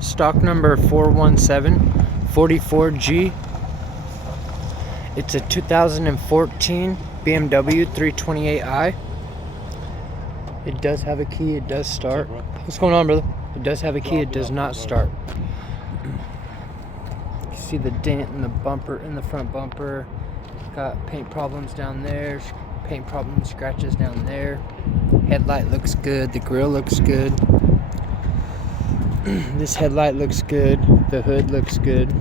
stock number 41744G. It's a 2014 BMW 328i. It does have a key, it does start. What's going on, brother? It does have a key, it does not start. You see the dent in the bumper, in the front bumper. Got paint problems down there, paint problems, scratches down there. Headlight looks good, the grill looks good. This headlight looks good, the hood looks good.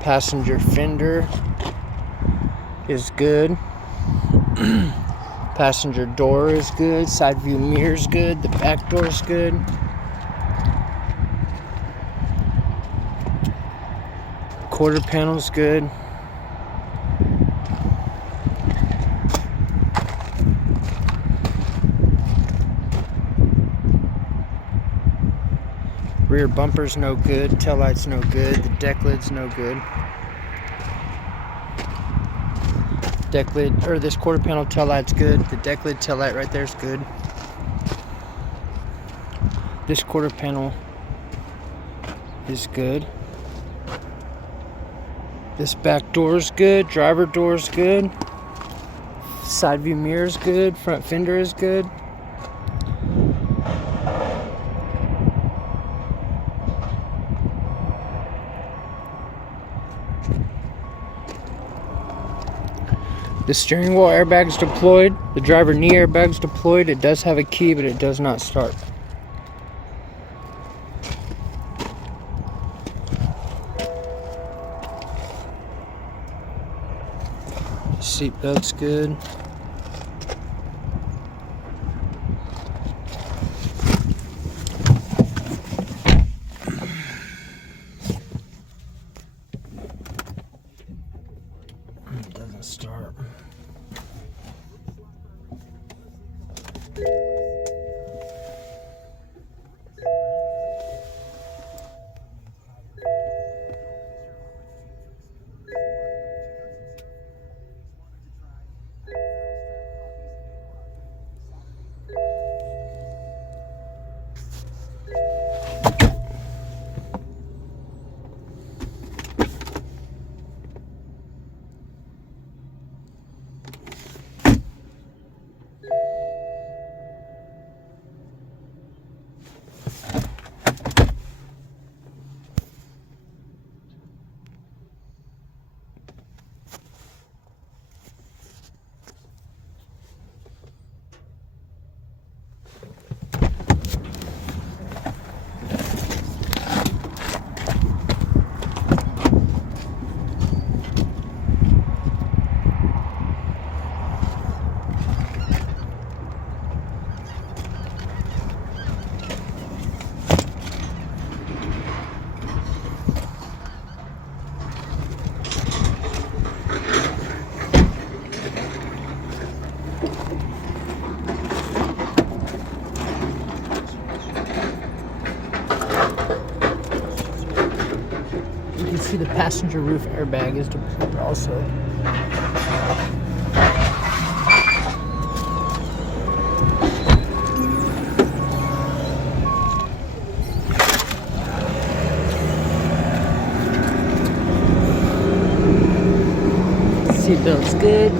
Passenger fender is good. Passenger door is good. Side view mirror is good. The back door is good. Quarter panel's good. Rear bumper's no good, tail light's no good, the deck lid's no good. Deck lid, or this quarter panel tail light's good, the deck lid tail light right there is good. This quarter panel is good. This back door's good, driver door's good. Side view mirror's good, front fender is good. The steering wheel airbag's deployed. The driver knee airbag's deployed. It does have a key, but it does not start. Seat belt's good. It doesn't start. You can see the passenger roof airbag is deployed also. Seatbelt's good.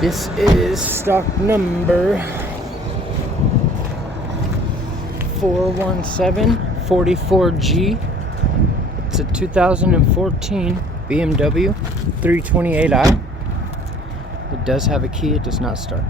This is stock number 41744G. It's a 2014 BMW 328i. It does have a key, it does not start.